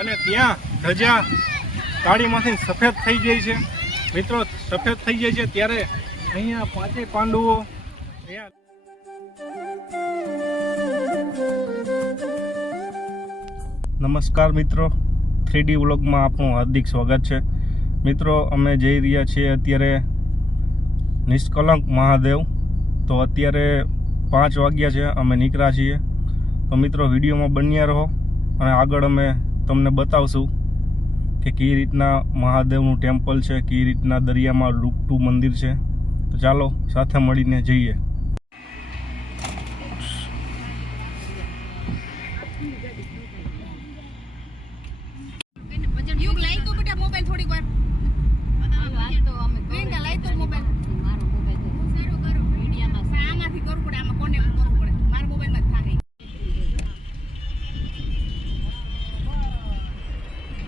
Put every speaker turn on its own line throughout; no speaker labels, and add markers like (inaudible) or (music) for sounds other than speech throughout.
અને ત્યાં ધજા કાળીમાંથી સફેદ થઈ જાય છે. મિત્રો, સફેદ થઈ જાય છે ત્યારે અહીંયા પાંચે પાંડવો નમસ્કાર મિત્રો, થ્રીડી વ્લોગમાં આપનું હાર્દિક સ્વાગત છે. મિત્રો, અમે જઈ રહ્યા છીએ અત્યારે નિષ્કલંક મહાદેવ તો અત્યારે પાંચ વાગ્યા છે, અમે નીકળ્યા છીએ. તો મિત્રો, વિડીયોમાં બન્યા રહો અને આગળ અમે તમને બતાવશું કે કઈ રીતના મહાદેવનું ટેમ્પલ છે, કઈ રીતના દરિયામાં ડૂબતું મંદિર છે. તો ચાલો, સાથે મળીને જઈએ.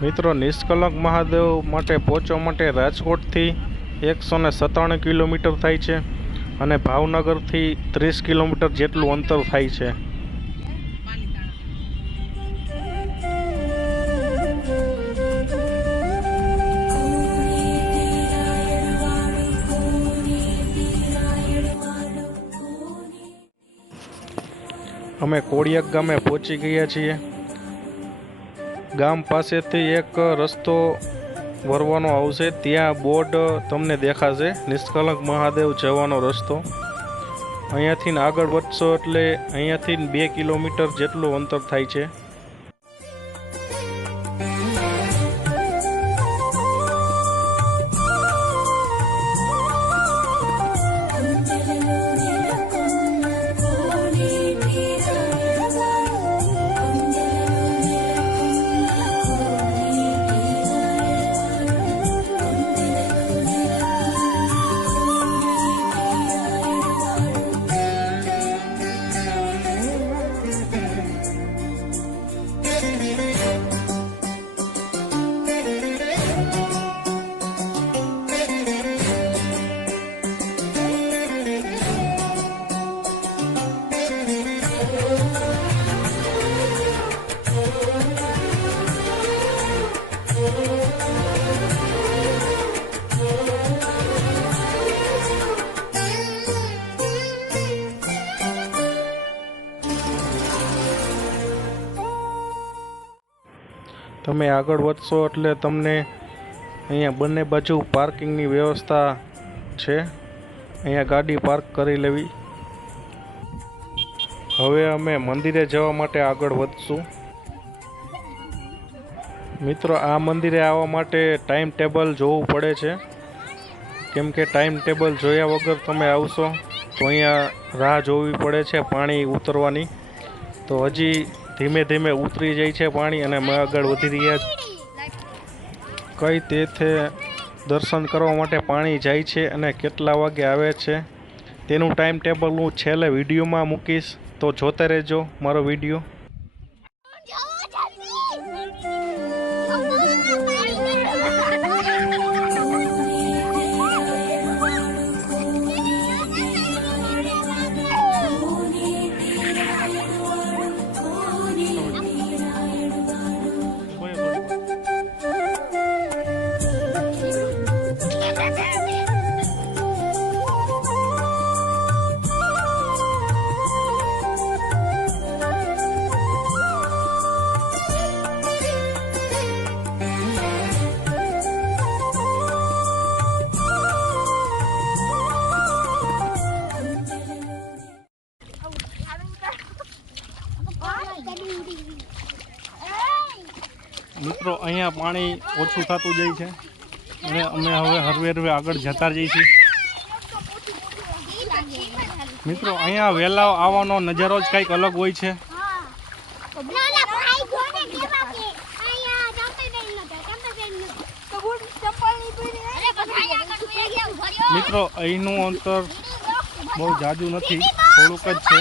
મિત્રો, નિષ્કલંક મહાદેવ માટે પહોંચવા માટે રાજકોટથી એકસો ને સત્તાણું કિલોમીટર થાય છે અને ભાવનગરથી ત્રીસ કિલોમીટર જેટલું અંતર થાય છે. અમે કોળિયાક ગામે પહોંચી ગયા છીએ. ગામ પાસેથી એક રસ્તો વરવાનો આવશે. ત્યાં બોર્ડ તમને દેખાશે. નિષ્કલંક મહાદેવ જવાનો રસ્તો. અહીંયાથી આગળ વધશો એટલે અહીંયાથી બે કિલોમીટર જેટલું અંતર થાય છે. તમે આગળ વધશો એટલે તમને અહીંયા બંને બાજુ પાર્કિંગની વ્યવસ્થા છે. અહીંયા ગાડી પાર્ક કરી લેવી. હવે અમે મંદિરે જવા માટે આગળ વધશું. મિત્રો, આ મંદિરે આવવા માટે ટાઈમ ટેબલ જોવું પડે છે. કેમ કે ટાઈમ ટેબલ જોયા વગર તમે આવશો તો અહીંયા રાહ જોવી પડે છે પાણી ઉતરવાની. તો હજી ધીમે ધીમે ઉતરી જાય છે પાણી અને અમે આગળ વધી રહ્યા છીએ. કઈ તીર્થે દર્શન કરવા માટે પાણી જાય છે અને કેટલા વાગે આવે છે, તેનું ટાઈમ ટેબલ હું છેલ્લે વિડીયોમાં મૂકીશ. તો જોતા રહેજો મારો વીડિયો. મિત્રો, અહીંયા પાણી ઓછું થતું જાય છે. અને અમે હવે હરવે હરવે આગળ જતા જઈએ છીએ. મિત્રો, અહીંયા વહેલા આવવાનો નજારો જ કંઈક અલગ હોય છે. મિત્રો, અહીંનું અંતર બહુ જાજુ નથી. થોડુંક જ છે.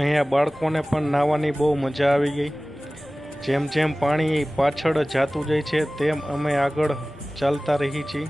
અહીંયા બાળકોને પણ નાહવાની બહુ મજા આવી ગઈ. જેમ જેમ પાણી પાછળ જાતું જાય છે, તેમ અમે આગળ ચાલતા રહી છીએ.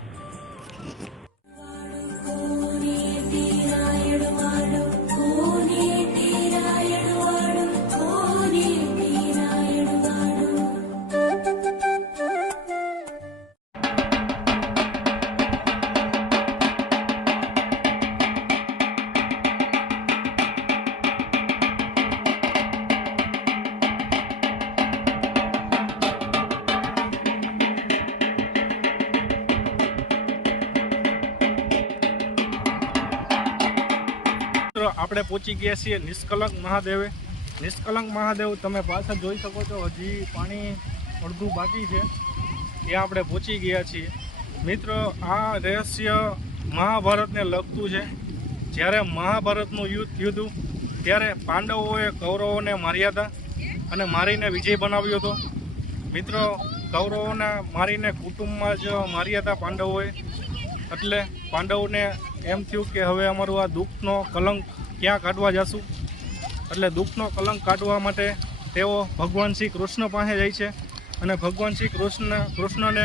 આપણે પહોંચી ગયા છીએ નિષ્કલંક મહાદેવે. નિષ્કલંક મહાદેવ તમે પાછળ જોઈ શકો છો, હજી પાણી અડધું બાકી છે. ત્યાં આપણે પહોંચી ગયા છીએ. મિત્રો, આ રહસ્ય મહાભારતને લગતું છે. જ્યારે મહાભારતનું યુદ્ધ થયું ત્યારે પાંડવોએ કૌરવોને માર્યા હતા અને મારીને વિજય બનાવ્યો હતો. મિત્રો, કૌરવોને મારીને કુટુંબમાં જ માર્યા હતા પાંડવોએ. એટલે પાંડવોને એમ થયું કે હવે અમારું આ દુઃખનો કલંક ક્યાં કાઢવા જશું? એટલે દુઃખનો કલંક કાઢવા માટે તેઓ ભગવાન શ્રી કૃષ્ણ પાસે જાય છે અને ભગવાન શ્રી કૃષ્ણ, કૃષ્ણને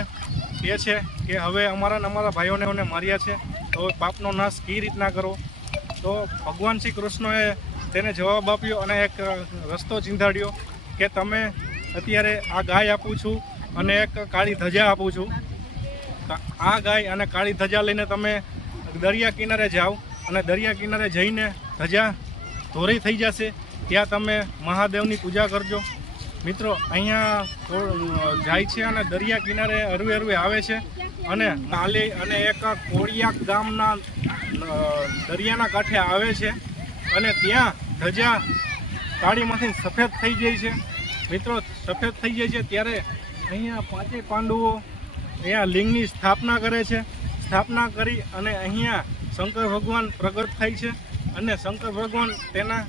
કહે છે કે હવે અમારા અમારા ભાઈઓને અમને માર્યા છે, તો પાપનો નાશ કઈ રીતના કરો? તો ભગવાન શ્રી કૃષ્ણએ તેને જવાબ આપ્યો અને એક રસ્તો ચીંધાડ્યો કે તમે અત્યારે આ ગાય આપું છું અને એક કાળી ધજા આપું છું. આ ગાય અને કાળી ધજા લઈને તમે દરિયા કિનારે જાઓ. અને દરિયા કિનારે જઈને ધજા ધોરી થઈ જશે, ત્યાં તમે મહાદેવની પૂજા કરજો. મિત્રો, અહીંયા જાય છે અને દરિયા કિનારે હરવે હરવે આવે છે અને નાલી અને એક કોળિયાક ગામના દરિયાના કાંઠે આવે છે અને ત્યાં ધજા કાળીમાંથી સફેદ થઈ જાય છે. મિત્રો, સફેદ થઈ જાય છે ત્યારે અહીંયા પાંચે પાંડવો અહીંયા લિંગની સ્થાપના કરે છે. સ્થાપના કરી અને અહીંયા શંકર ભગવાન પ્રગટ થાય છે અને શંકર ભગવાન તેના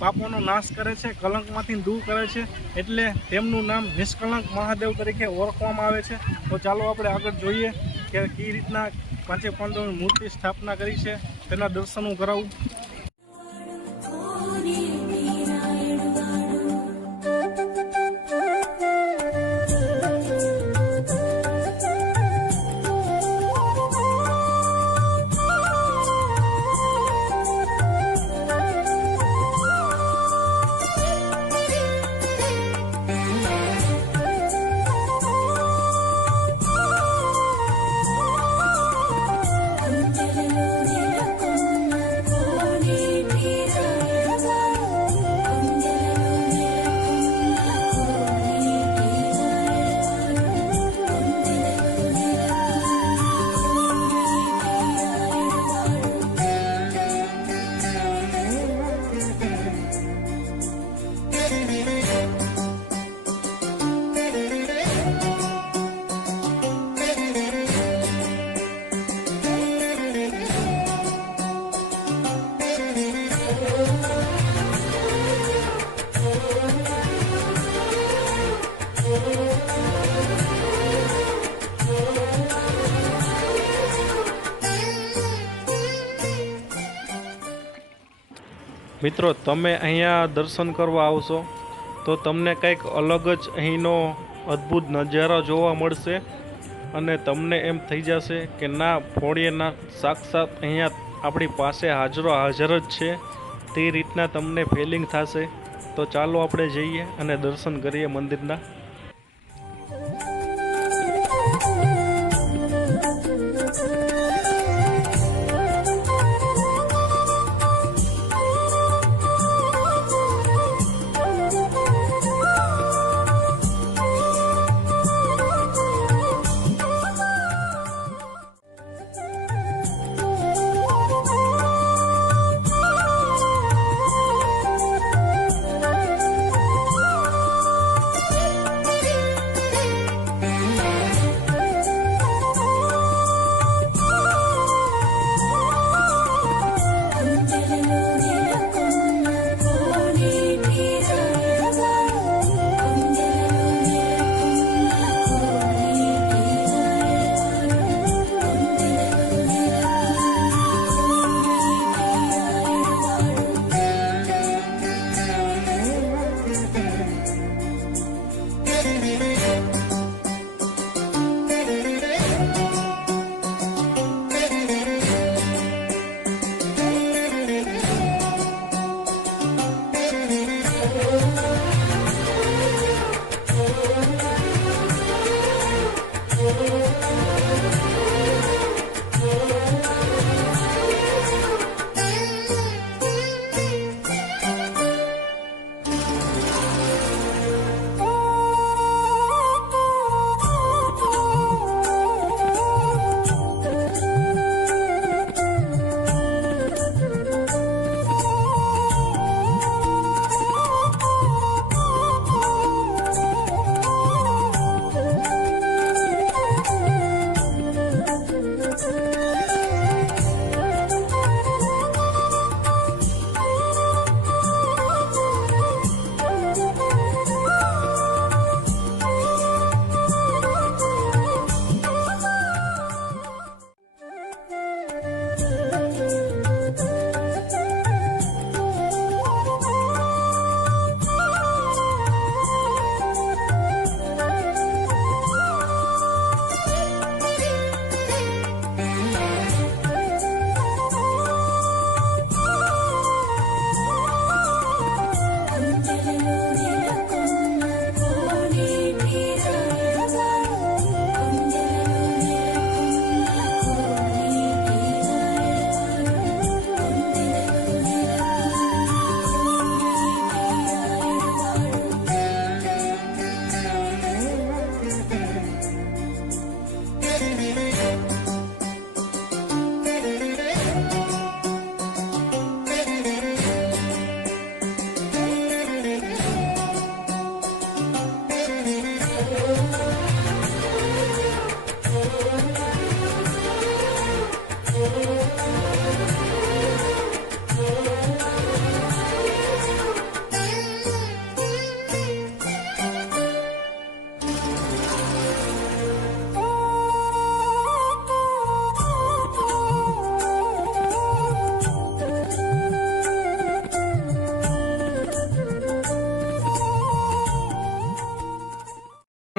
પાપોનો નાશ કરે છે, કલંકમાંથી દૂર કરે છે, એટલે તેમનું નામ નિષ્કલંક મહાદેવ તરીકે ઓળખવામાં આવે છે. તો ચાલો આપણે આગળ જોઈએ કે કઈ રીતના પાંચે પાંડવોની મૂર્તિ સ્થાપના કરી છે. તેના દર્શન હું કરાવું. મિત્રો, તમે અહીંયા દર્શન કરવા આવશો, તો તમને કંઈક અલગ જ અહીંનો અદ્ભુત નજારો જોવા મળશે અને તમને એમ થઈ જશે કે ના ફોડિયાના સાક્ષાત અહીંયા આપણી પાસે હાજરો, હાજર જ છે. તે રીતના તમને ફિલિંગ થશે. તો ચાલો આપણે જઈએ અને દર્શન કરીએ મંદિરના.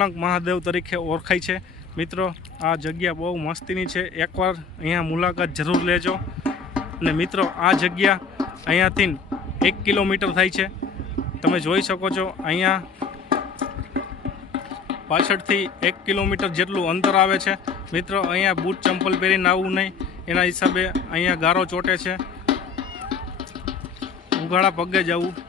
મહાદેવ તરીકે ઓળખાય છે. મિત્રો, આ જગ્યા બહુ મસ્તીની છે. એકવાર અહીંયા મુલાકાત જરૂર લેજો. અને મિત્રો, આ જગ્યા અહીંયાથી એક કિલોમીટર થાય છે. તમે જોઈ શકો છો, અહીંયા પાછળથી એક કિલોમીટર જેટલું અંતર આવે છે. મિત્રો, અહીંયા બૂટ ચંપલ પહેરીને આવવું નહીં. એના હિસાબે અહીંયા ગારો ચોટે છે. ઉઘાડા પગે જવું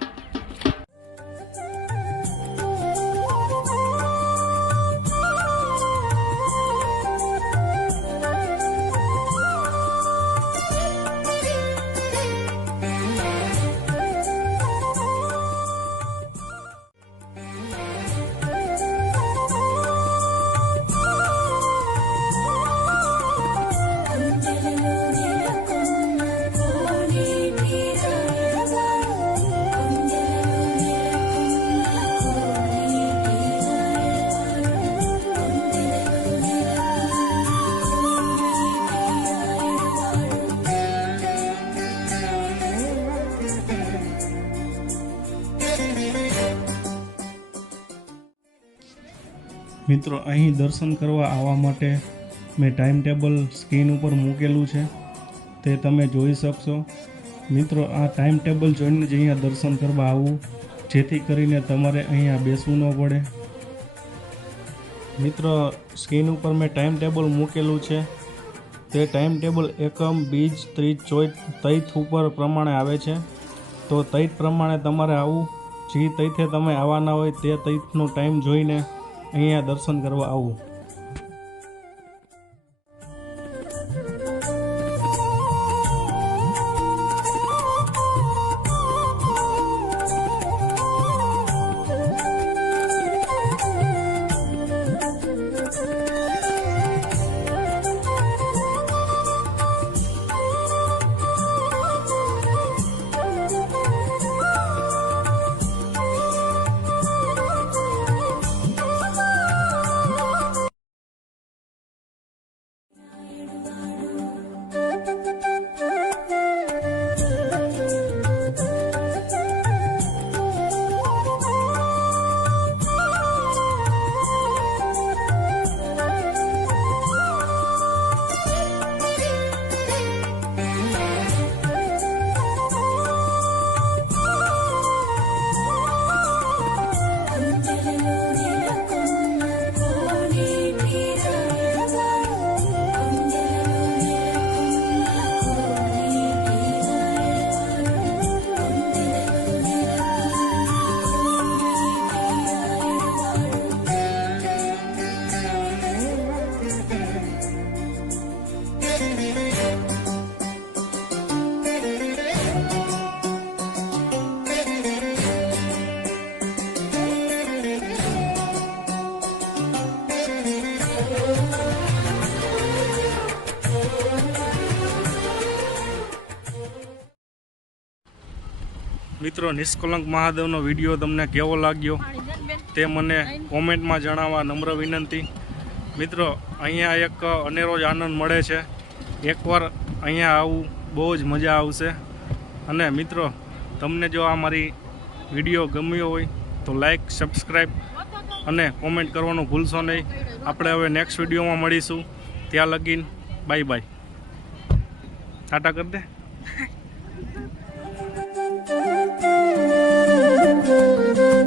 મિત્રો, અહીં દર્શન કરવા આવવા માટે મેં ટાઈમ ટેબલ સ્ક્રીન ઉપર મૂકેલું છે. તે તમે જોઈ શકશો. મિત્રો, આ ટાઈમ ટેબલ જોઈને જ અહીંયા દર્શન કરવા આવવું જેથી કરીને તમારે અહીંયા બેસવું ન પડે. મિત્રો સ્ક્રીન ઉપર મેં ટાઈમ ટેબલ મૂકેલું છે. તે ટાઈમ ટેબલ એકમ, બીજ, ત્રીજ ચોઈટ તૈથ ઉપર પ્રમાણે આવે છે. તો તૈથ પ્રમાણે તમારે આવવું જે તૈથે તમે આવવાના હોય તે તૈથનો ટાઈમ જોઈને અહીંયા દર્શન કરવા આવું. મિત્રો, નિષ્કલંક મહાદેવનો વીડિયો તમને કેવો લાગ્યો તે મને કોમેન્ટમાં જણાવવા નમ્ર વિનંતી. મિત્રો, અહીંયા એક અનેરો જ આનંદ મળે છે. એકવાર અહીંયા આવું બહુ જ મજા આવશે. અને મિત્રો, તમને જો આ મારી વીડિયો ગમ્યો હોય તો લાઈક, સબસ્ક્રાઈબ અને કોમેન્ટ કરવાનું ભૂલશો નહીં. આપણે હવે નેક્સ્ટ વિડીયોમાં મળીશું. ત્યાં લગીન બાય બાય ટાટા કરી દે. (laughs)